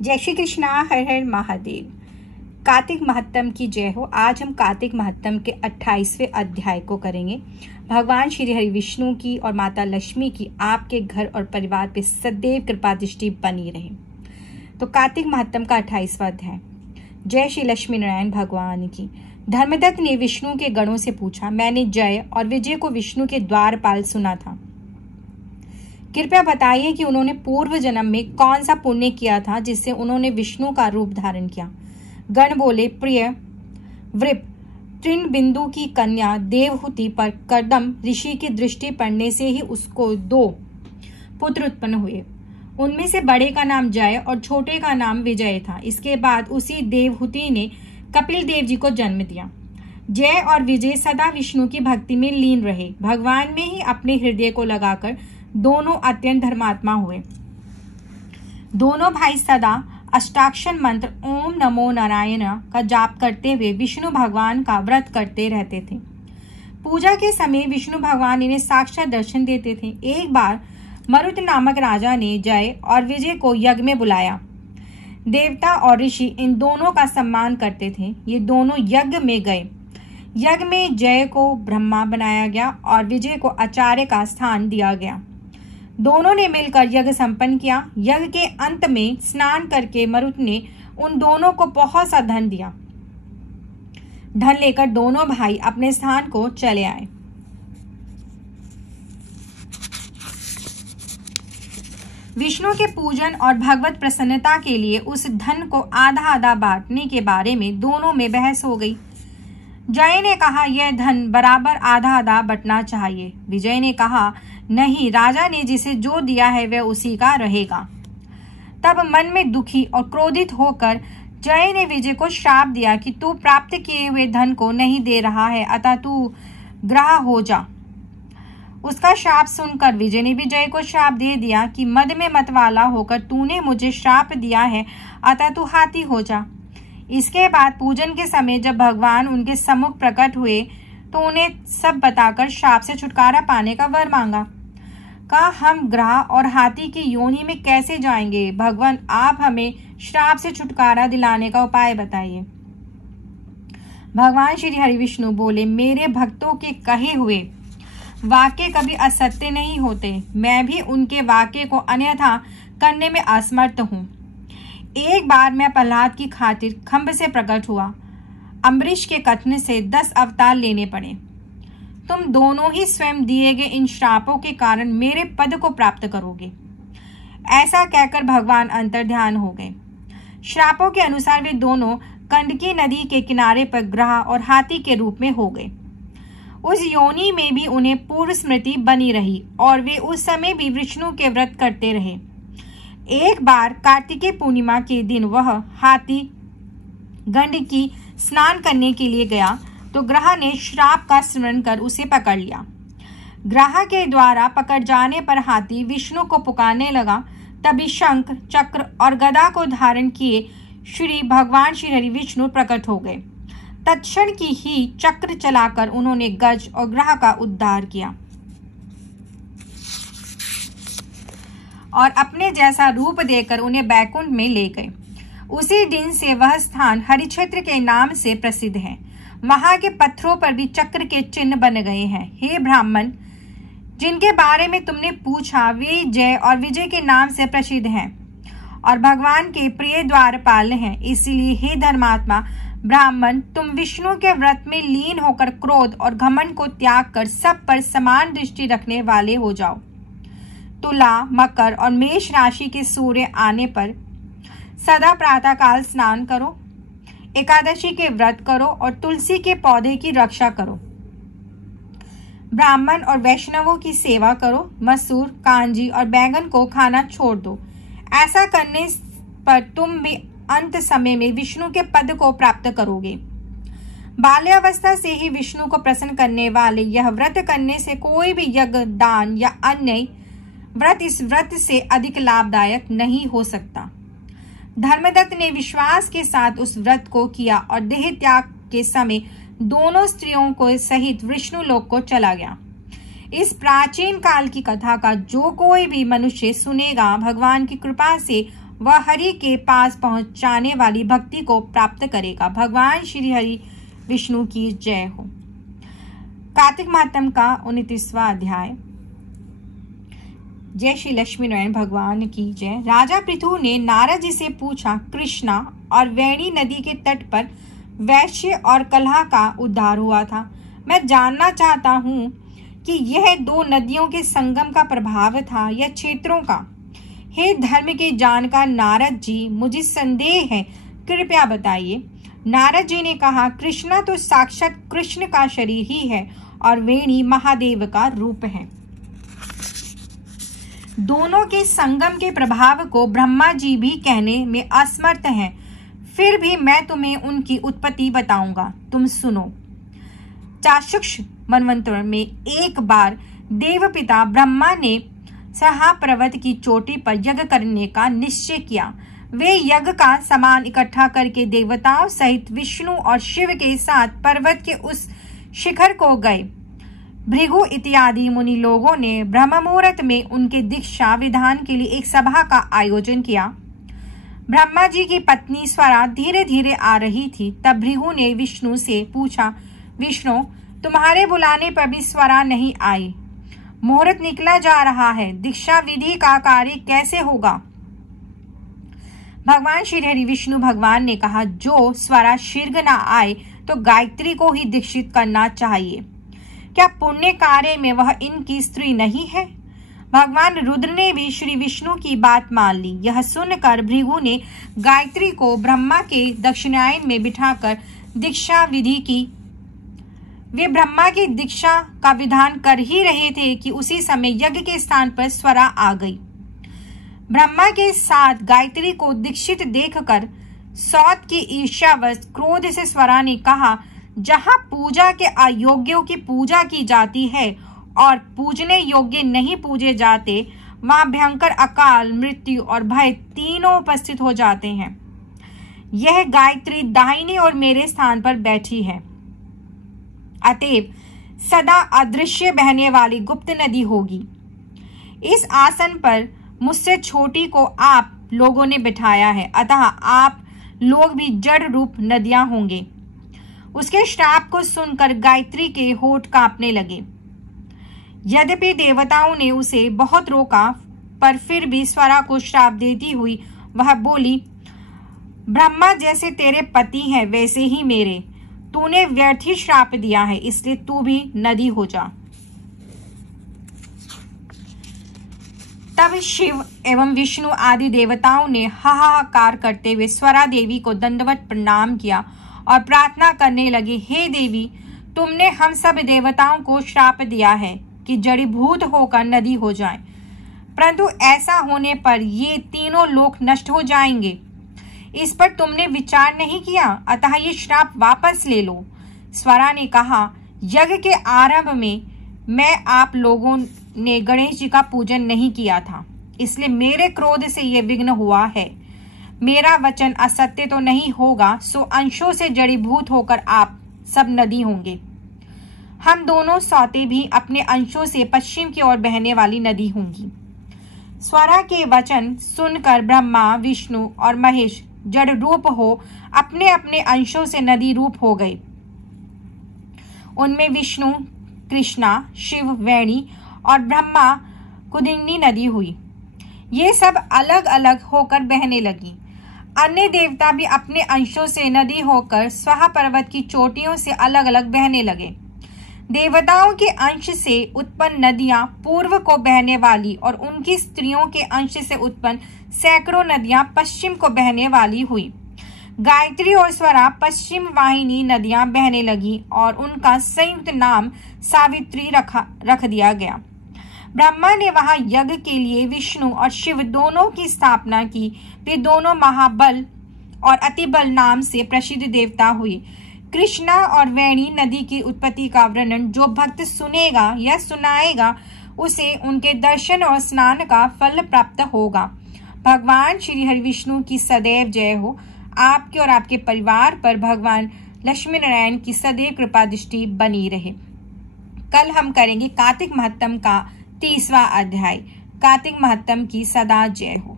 जय श्री कृष्णा, हर हर महादेव। कार्तिक महात्म की जय हो। आज हम कार्तिक महात्म के 28वें अध्याय को करेंगे। भगवान श्री हरि विष्णु की और माता लक्ष्मी की आपके घर और परिवार पे सदैव कृपा दृष्टि बनी रहे। तो कार्तिक महात्म का 28वां अध्याय। जय श्री लक्ष्मी नारायण भगवान की। धर्मदत्त ने विष्णु के गणों से पूछा, मैंने जय और विजय को विष्णु के द्वारपाल सुना था। कृपया बताइए कि उन्होंने पूर्व जन्म में कौन सा पुण्य किया था जिससे उन्होंने विष्णु का रूप धारण किया। गण बोले, प्रिय वृप, तृण बिंदु की कन्या देवहूति पर कर्दम ऋषि की दृष्टि पड़ने से ही उसको 2 पुत्र उत्पन्न हुए। उनमें से बड़े का नाम जय और छोटे का नाम विजय था। इसके बाद उसी देवहूति ने कपिल देव जी को जन्म दिया। जय और विजय सदा विष्णु की भक्ति में लीन रहे। भगवान में ही अपने हृदय को लगाकर दोनों अत्यंत धर्मात्मा हुए। दोनों भाई सदा अष्टाक्षर मंत्र ओम नमो नारायण का जाप करते हुए विष्णु भगवान का व्रत करते रहते थे। पूजा के समय विष्णु भगवान इन्हें साक्षात दर्शन देते थे। एक बार मरुत नामक राजा ने जय और विजय को यज्ञ में बुलाया। देवता और ऋषि इन दोनों का सम्मान करते थे। ये दोनों यज्ञ में गए। यज्ञ में जय को ब्रह्मा बनाया गया और विजय को आचार्य का स्थान दिया गया। दोनों ने मिलकर यज्ञ संपन्न किया। यज्ञ के अंत में स्नान करके मरुत ने उन दोनों को बहुत सा धन दिया। धन लेकर दोनों भाई अपने स्थान को चले आए। विष्णु के पूजन और भगवत प्रसन्नता के लिए उस धन को आधा आधा बांटने के बारे में दोनों में बहस हो गई। जय ने कहा, यह धन बराबर आधा आधा बंटना चाहिए। विजय ने कहा, नहीं, राजा ने जिसे जो दिया है वह उसी का रहेगा। तब मन में दुखी और क्रोधित होकर जय ने विजय को श्राप दिया कि तू प्राप्त किए हुए धन को नहीं दे रहा है, अतः तू ग्राह हो जा। उसका श्राप सुनकर विजय ने भी जय को श्राप दे दिया कि मद में मतवाला होकर तूने मुझे श्राप दिया है, अतः तू हाथी हो जा। इसके बाद पूजन के समय जब भगवान उनके सम्मुख प्रकट हुए तो उन्हें सब बताकर श्राप से छुटकारा पाने का वर मांगा। कहा, हम ग्राह और हाथी की योनि में कैसे जाएंगे? भगवान, आप हमें श्राप से छुटकारा दिलाने का उपाय बताइए। भगवान श्री हरि विष्णु बोले, मेरे भक्तों के कहे हुए वाक्य कभी असत्य नहीं होते। मैं भी उनके वाक्य को अन्यथा करने में असमर्थ हूँ। एक बार मैं प्रहलाद की खातिर खम्भ से प्रकट हुआ। अम्बरीश के कथन से 10 अवतार लेने पड़े। तुम दोनों ही स्वयं दिए गए इन श्रापों के कारण मेरे पद को प्राप्त करोगे। ऐसा कहकर भगवान अंतर्ध्यान हो गए। श्रापों के अनुसार वे दोनों गंडकी नदी के किनारे पर ग्राह और हाथी के रूप में हो गए। उस योनि में भी उन्हें पूर्व स्मृति बनी रही और वे उस समय भी विष्णु के व्रत करते रहे। एक बार कार्तिकेय पूर्णिमा के दिन वह हाथी गंडकी स्नान करने के लिए गया तो ग्रह ने श्राप का स्मरण कर उसे पकड़ लिया। ग्रह के द्वारा पकड़ जाने पर हाथी विष्णु को पुकारने लगा। तभी शंख, चक्र और गदा को धारण किए श्री भगवान श्री हरि विष्णु प्रकट हो गए। तत्क्षण की ही चक्र चलाकर उन्होंने गज और ग्रह का उद्धार किया और अपने जैसा रूप देकर उन्हें बैकुंठ में ले गए। उसी दिन से वह स्थान हरिक्षेत्र के नाम से प्रसिद्ध है। वहां के पत्थरों पर भी चक्र के चिन्ह बन गए हैं। हे ब्राह्मण, जिनके बारे में तुमने पूछा वे जय और विजय के नाम से प्रसिद्ध हैं और भगवान के प्रिय द्वारपाल हैं। इसलिए हे धर्मात्मा ब्राह्मण, तुम विष्णु के व्रत में लीन होकर क्रोध और घमंड को त्याग कर सब पर समान दृष्टि रखने वाले हो जाओ। तुला, मकर और मेष राशि के सूर्य आने पर सदा प्रातःकाल स्नान करो, एकादशी के व्रत करो और तुलसी के पौधे की रक्षा करो। ब्राह्मण और वैष्णवों की सेवा करो। मसूर, कांजी और बैंगन को खाना छोड़ दो। ऐसा करने पर तुम भी अंत समय में विष्णु के पद को प्राप्त करोगे। बाल्यावस्था से ही विष्णु को प्रसन्न करने वाले यह व्रत करने से कोई भी यज्ञ, दान या अन्य व्रत इस व्रत से अधिक लाभदायक नहीं हो सकता। धर्मदत्त ने विश्वास के साथ उस व्रत को किया और देह त्याग के समय दोनों स्त्रियों को सहित विष्णु लोक को चला गया। इस प्राचीन काल की कथा का जो कोई भी मनुष्य सुनेगा, भगवान की कृपा से वह हरि के पास पहुंचाने वाली भक्ति को प्राप्त करेगा। भगवान श्री हरि विष्णु की जय हो। कार्तिक माहत्म्य का 29वां अध्याय। जय श्री लक्ष्मी नारायण भगवान की जय। राजा पृथु ने नारद जी से पूछा, कृष्णा और वेणी नदी के तट पर वैश्य और कलह का उद्धार हुआ था। मैं जानना चाहता हूँ कि यह दो नदियों के संगम का प्रभाव था या क्षेत्रों का। हे धर्म के जानकार नारद जी, मुझे संदेह है, कृपया बताइए। नारद जी ने कहा, कृष्णा तो साक्षात कृष्ण का शरीर ही है और वेणी महादेव का रूप है। दोनों के संगम के प्रभाव को ब्रह्मा जी भी कहने में असमर्थ हैं। फिर भी मैं तुम्हें उनकी उत्पत्ति बताऊंगा, तुम सुनो। चाक्षुष मनवंतर में एक बार देवपिता ब्रह्मा ने सहा पर्वत की चोटी पर यज्ञ करने का निश्चय किया। वे यज्ञ का सामान इकट्ठा करके देवताओं सहित विष्णु और शिव के साथ पर्वत के उस शिखर को गए। भृगु इत्यादि मुनि लोगों ने ब्रह्म मुहूर्त में उनके दीक्षा विधान के लिए एक सभा का आयोजन किया। ब्रह्मा जी की पत्नी स्वरा धीरे धीरे आ रही थी। तब भृगु ने विष्णु से पूछा, विष्णु, तुम्हारे बुलाने पर भी स्वरा नहीं आई। मुहूर्त निकला जा रहा है, दीक्षा विधि का कार्य कैसे होगा? भगवान श्री हरि विष्णु भगवान ने कहा, जो स्वरा शीघ्र न आए तो गायत्री को ही दीक्षित करना चाहिए। क्या पुण्य कार्य में वह इनकी स्त्री नहीं है? भगवान रुद्र ने भी श्री विष्णु की बात मान ली। यह सुनकर भृगु ने गायत्री को ब्रह्मा के दक्षिणायन में बिठाकर दीक्षा विधि की। वे ब्रह्मा की दीक्षा का विधान कर ही रहे थे कि उसी समय यज्ञ के स्थान पर स्वरा आ गई। ब्रह्मा के साथ गायत्री को दीक्षित देखकर सौत की ईर्ष्यावश क्रोध से स्वरा ने कहा, जहां पूजा के अयोग्यों की पूजा की जाती है और पूजने योग्य नहीं पूजे जाते, वहां भयंकर अकाल, मृत्यु और भय तीनों उपस्थित हो जाते हैं। यह गायत्री दाहिनी और मेरे स्थान पर बैठी है, अतएव सदा अदृश्य बहने वाली गुप्त नदी होगी। इस आसन पर मुझसे छोटी को आप लोगों ने बिठाया है, अतः आप लोग भी जड़ रूप नदियां होंगे। उसके श्राप को सुनकर गायत्री के होठ कांपने लगे। यद्यपि देवताओं ने उसे बहुत रोका, पर फिर भी स्वरा को श्राप देती हुई वह बोली, ब्रह्मा जैसे तेरे पति हैं वैसे ही मेरे। तूने व्यर्थ ही श्राप दिया है, इसलिए तू भी नदी हो जा। तब शिव एवं विष्णु आदि देवताओं ने हाहाकार करते हुए स्वरा देवी को दंडवत प्रणाम किया और प्रार्थना करने लगे, हे देवी, तुमने हम सब देवताओं को श्राप दिया है कि जड़ीभूत होकर नदी हो जाए, परंतु ऐसा होने पर ये तीनों लोक नष्ट हो जाएंगे। इस पर तुमने विचार नहीं किया, अतः ये श्राप वापस ले लो। स्वरा ने कहा, यज्ञ के आरंभ में मैं आप लोगों ने गणेश जी का पूजन नहीं किया था, इसलिए मेरे क्रोध से ये विघ्न हुआ है। मेरा वचन असत्य तो नहीं होगा, सो अंशों से जड़ीभूत होकर आप सब नदी होंगे। हम दोनों सौते भी अपने अंशों से पश्चिम की ओर बहने वाली नदी होंगी। स्वरा के वचन सुनकर ब्रह्मा, विष्णु और महेश जड़ रूप हो अपने अपने अंशों से नदी रूप हो गए। उनमें विष्णु कृष्णा, शिव वेणी और ब्रह्मा कुदिनी नदी हुई। ये सब अलग अलग होकर बहने लगी। अन्य देवता भी अपने अंशों से नदी होकर स्वाहा पर्वत की चोटियों से अलग अलग बहने लगे। देवताओं के अंश से उत्पन्न नदियां पूर्व को बहने वाली और उनकी स्त्रियों के अंश से उत्पन्न सैकड़ों नदियां पश्चिम को बहने वाली हुई। गायत्री और स्वरा पश्चिम वाहिनी नदियां बहने लगी और उनका संयुक्त नाम सावित्री रख दिया गया। ब्रह्मा ने वहां यज्ञ के लिए विष्णु और शिव दोनों की स्थापना की। वे दोनों महाबल और अतिबल नाम से प्रसिद्ध देवता हुए। कृष्णा और वेणी नदी की उत्पत्ति का वर्णन जो भक्त सुनेगा या सुनाएगा, उसे उनके दर्शन और स्नान का फल प्राप्त होगा। भगवान श्री हरि विष्णु की सदैव जय हो। आपके और आपके परिवार पर भगवान लक्ष्मी नारायण की सदैव कृपा दृष्टि बनी रहे। कल हम करेंगे कार्तिक माहत्म्य का 30वां अध्याय। कार्तिक माहत्म्य की सदा जय हो।